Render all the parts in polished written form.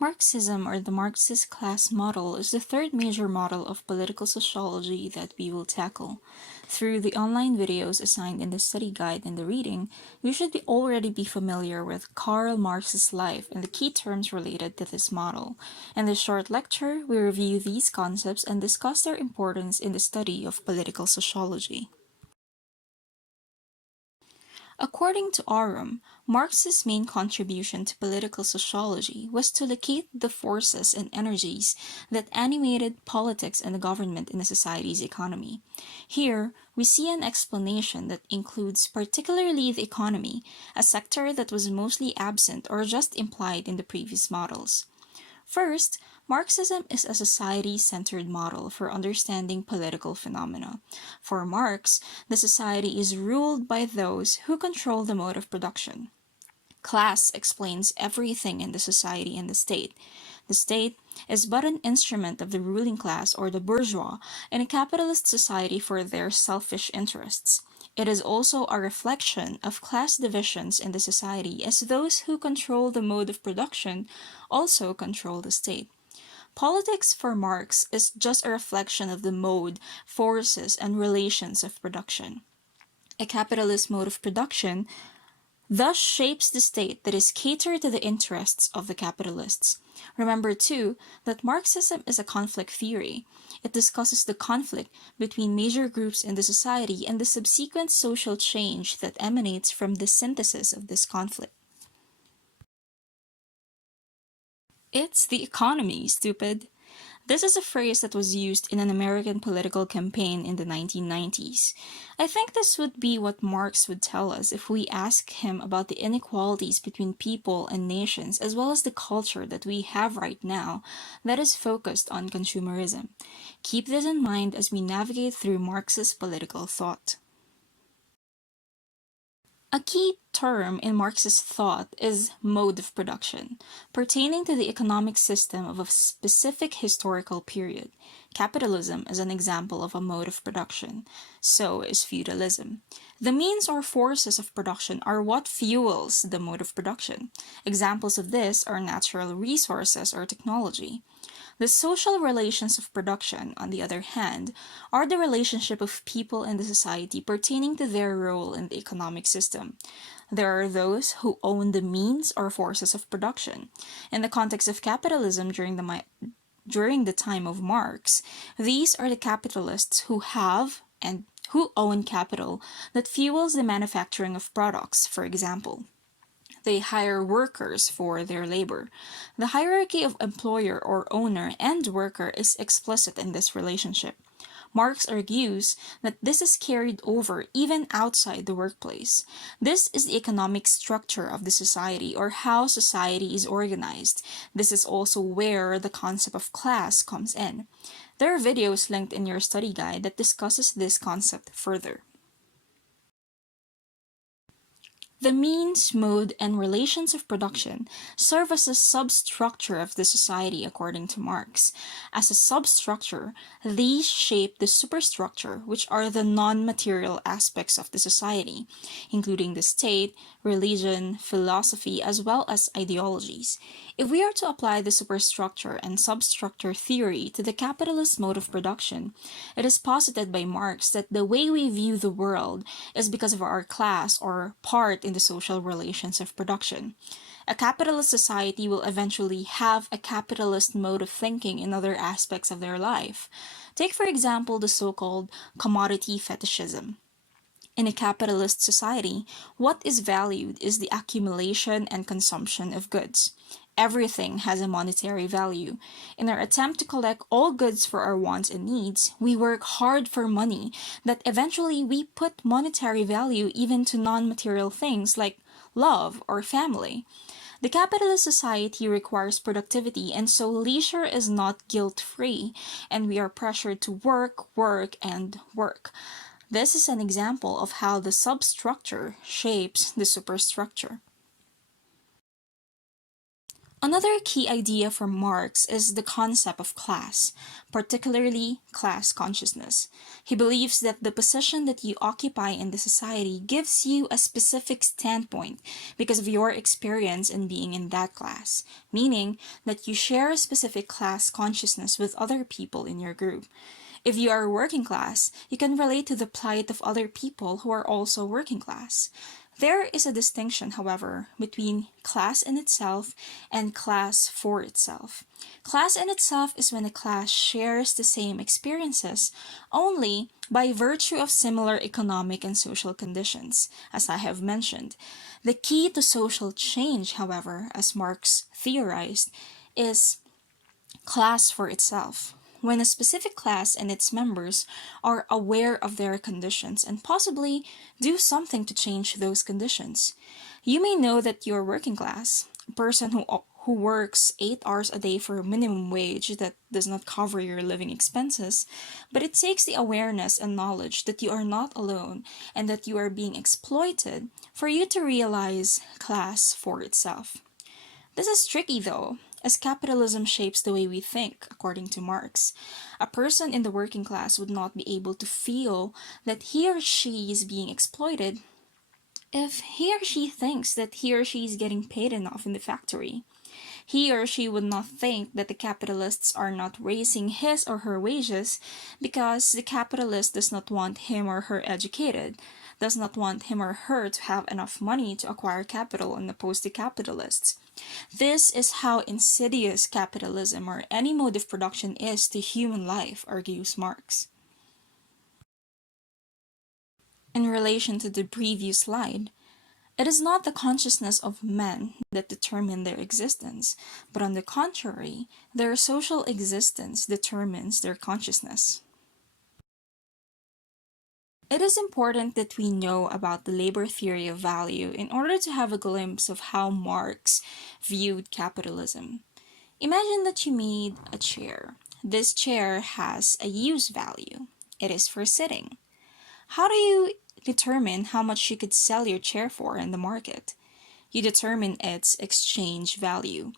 Marxism, or the Marxist class model, is the third major model of political sociology that we will tackle. Through the online videos assigned in the study guide and the reading, you should already be familiar with Karl Marx's life and the key terms related to this model. In this short lecture, we review these concepts and discuss their importance in the study of political sociology. According to Aurum, Marx's main contribution to political sociology was to locate the forces and energies that animated politics and the government in a society's economy. Here, we see an explanation that includes particularly the economy, a sector that was mostly absent or just implied in the previous models. First, Marxism is a society-centered model for understanding political phenomena. For Marx, the society is ruled by those who control the mode of production. Class explains everything in the society and the state. The state is but an instrument of the ruling class or the bourgeois in a capitalist society for their selfish interests. It is also a reflection of class divisions in the society, as those who control the mode of production also control the state. Politics for Marx is just a reflection of the mode, forces, and relations of production. A capitalist mode of production thus shapes the state that is catered to the interests of the capitalists. Remember, too, that Marxism is a conflict theory. It discusses the conflict between major groups in the society and the subsequent social change that emanates from the synthesis of this conflict. It's the economy, stupid. This is a phrase that was used in an American political campaign in the 1990s. I think this would be what Marx would tell us if we ask him about the inequalities between people and nations, as well as the culture that we have right now that is focused on consumerism. Keep this in mind as we navigate through Marx's political thought. A key term in Marxist thought is mode of production, pertaining to the economic system of a specific historical period. Capitalism is an example of a mode of production. So is feudalism. The means or forces of production are what fuels the mode of production. Examples of this are natural resources or technology. The social relations of production, on the other hand, are the relationship of people in the society pertaining to their role in the economic system. There are those who own the means or forces of production. In the context of capitalism during the time of Marx, these are the capitalists who have and who own capital that fuels the manufacturing of products, for example. They hire workers for their labor. The hierarchy of employer or owner and worker is explicit in this relationship. Marx argues that this is carried over even outside the workplace. This is the economic structure of the society, or how society is organized. This is also where the concept of class comes in. There are videos linked in your study guide that discusses this concept further. The means, mode, and relations of production serve as a substructure of the society according to Marx. As a substructure, these shape the superstructure, which are the non-material aspects of the society, including the state, religion, philosophy, as well as ideologies. If we are to apply the superstructure and substructure theory to the capitalist mode of production, it is posited by Marx that the way we view the world is because of our class or part in the social relations of production. A capitalist society will eventually have a capitalist mode of thinking in other aspects of their life. Take, for example, the so-called commodity fetishism. In a capitalist society, what is valued is the accumulation and consumption of goods. Everything has a monetary value. In our attempt to collect all goods for our wants and needs, we work hard for money that eventually we put monetary value even to non-material things like love or family. The capitalist society requires productivity, and so leisure is not guilt-free, and we are pressured to work, work, and work. This is an example of how the substructure shapes the superstructure. Another key idea from Marx is the concept of class, particularly class consciousness. He believes that the position that you occupy in the society gives you a specific standpoint because of your experience in being in that class, meaning that you share a specific class consciousness with other people in your group. If you are working class, you can relate to the plight of other people who are also working class. There is a distinction, however, between class in itself and class for itself. Class in itself is when a class shares the same experiences only by virtue of similar economic and social conditions, as I have mentioned. The key to social change, however, as Marx theorized, is class for itself. When a specific class and its members are aware of their conditions and possibly do something to change those conditions. You may know that you're working class, a person who works 8 hours a day for a minimum wage that does not cover your living expenses, but it takes the awareness and knowledge that you are not alone and that you are being exploited for you to realize class for itself. This is tricky though, as capitalism shapes the way we think, according to Marx. A person in the working class would not be able to feel that he or she is being exploited if he or she thinks that he or she is getting paid enough in the factory. He or she would not think that the capitalists are not raising his or her wages because the capitalist does not want him or her educated, does not want him or her to have enough money to acquire capital and oppose the capitalists. This is how insidious capitalism or any mode of production is to human life, argues Marx. In relation to the previous slide, it is not the consciousness of men that determine their existence, but on the contrary, their social existence determines their consciousness. It is important that we know about the labor theory of value in order to have a glimpse of how Marx viewed capitalism. Imagine that you made a chair. This chair has a use value. It is for sitting. How do you determine how much you could sell your chair for in the market? You determine its exchange value.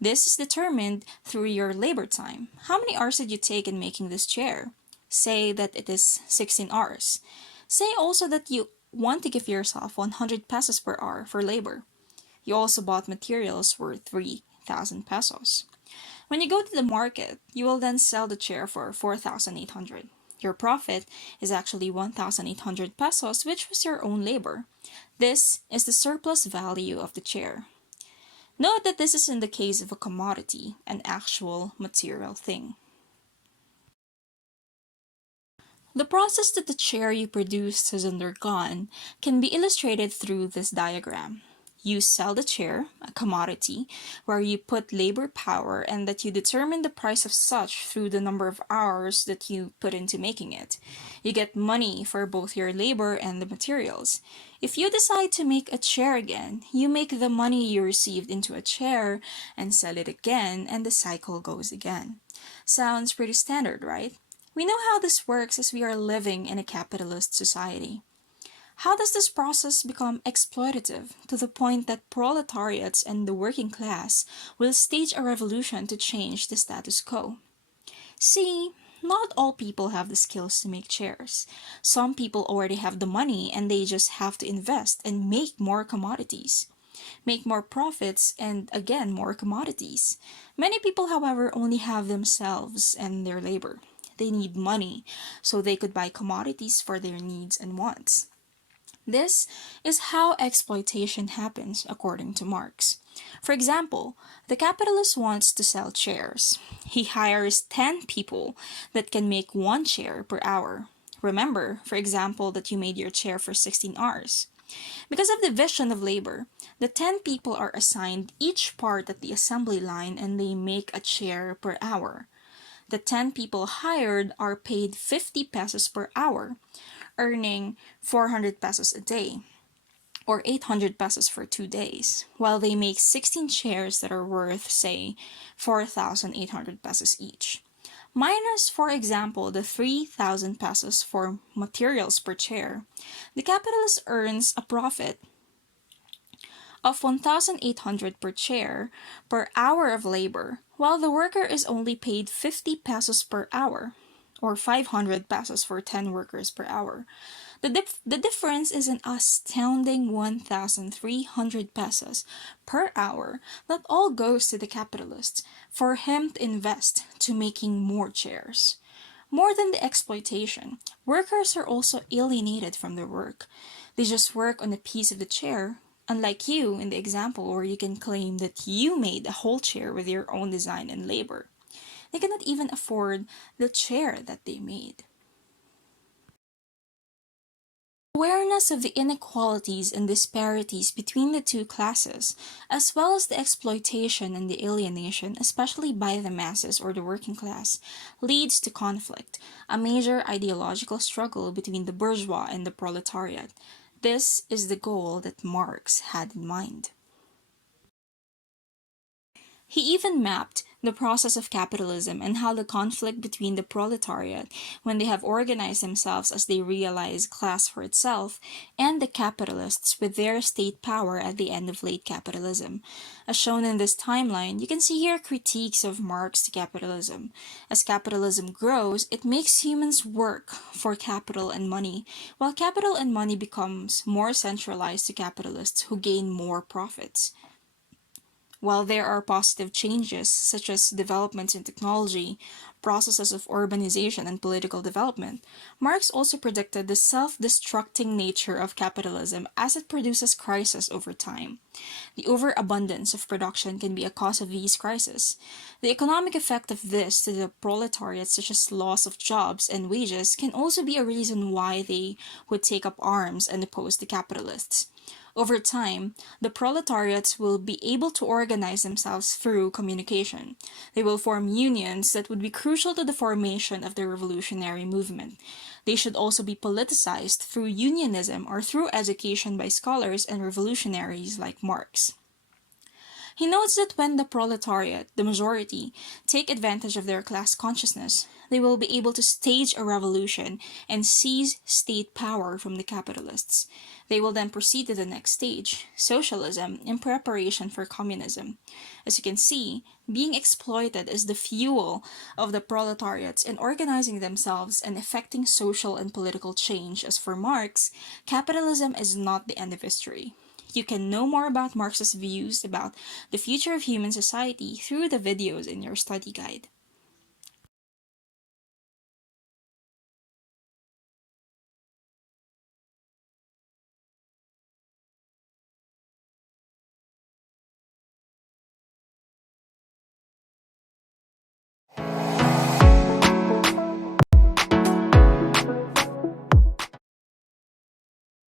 This is determined through your labor time. How many hours did you take in making this chair? Say that it is 16 hours. Say also that you want to give yourself 100 pesos per hour for labor. You also bought materials worth 3,000 pesos. When you go to the market, you will then sell the chair for 4,800. Your profit is actually 1,800 pesos, which was your own labor. This is the surplus value of the chair. Note that this is in the case of a commodity, an actual material thing. The process that the chair you produced has undergone can be illustrated through this diagram. You sell the chair, a commodity, where you put labor power and that you determine the price of such through the number of hours that you put into making it. You get money for both your labor and the materials. If you decide to make a chair again, you make the money you received into a chair and sell it again, and the cycle goes again. Sounds pretty standard, right? We know how this works as we are living in a capitalist society. How does this process become exploitative to the point that proletariats and the working class will stage a revolution to change the status quo? See, not all people have the skills to make chairs. Some people already have the money and they just have to invest and make more commodities. Make more profits and again more commodities. Many people, however, only have themselves and their labor. They need money so they could buy commodities for their needs and wants. This is how exploitation happens according to Marx. For example, the capitalist wants to sell chairs. He hires 10 people that can make one chair per hour. Remember, for example, that you made your chair for 16 hours. Because of the division of labor, the 10 people are assigned each part at the assembly line and they make a chair per hour. The 10 people hired are paid 50 pesos per hour, earning 400 pesos a day, or 800 pesos for 2 days, while they make 16 chairs that are worth, say, 4,800 pesos each. Minus, for example, the 3,000 pesos for materials per chair, the capitalist earns a profit of 1,800 per chair per hour of labor, while the worker is only paid 50 pesos per hour, or 500 pesos for 10 workers per hour. The difference is an astounding 1,300 pesos per hour that all goes to the capitalist for him to invest to making more chairs. More than the exploitation, workers are also alienated from their work. They just work on a piece of the chair, unlike you in the example where you can claim that you made a whole chair with your own design and labor. They cannot even afford the chair that they made. Awareness of the inequalities and disparities between the two classes, as well as the exploitation and the alienation, especially by the masses or the working class, leads to conflict, a major ideological struggle between the bourgeois and the proletariat. This is the goal that Marx had in mind. He even mapped the process of capitalism and how the conflict between the proletariat, when they have organized themselves as they realize class for itself, and the capitalists with their state power at the end of late capitalism. As shown in this timeline, you can see here critiques of Marx to capitalism. As capitalism grows, it makes humans work for capital and money, while capital and money becomes more centralized to capitalists who gain more profits. While there are positive changes, such as developments in technology, processes of urbanization, and political development, Marx also predicted the self-destructing nature of capitalism as it produces crises over time. The overabundance of production can be a cause of these crises. The economic effect of this to the proletariat, such as loss of jobs and wages, can also be a reason why they would take up arms and oppose the capitalists. Over time, the proletariats will be able to organize themselves through communication. They will form unions that would be crucial to the formation of the revolutionary movement. They should also be politicized through unionism or through education by scholars and revolutionaries like Marx. He notes that when the proletariat, the majority, take advantage of their class consciousness, they will be able to stage a revolution and seize state power from the capitalists. They will then proceed to the next stage, socialism, in preparation for communism. As you can see, being exploited is the fuel of the proletariats in organizing themselves and effecting social and political change. As for Marx, capitalism is not the end of history. You can know more about Marx's views about the future of human society through the videos in your study guide.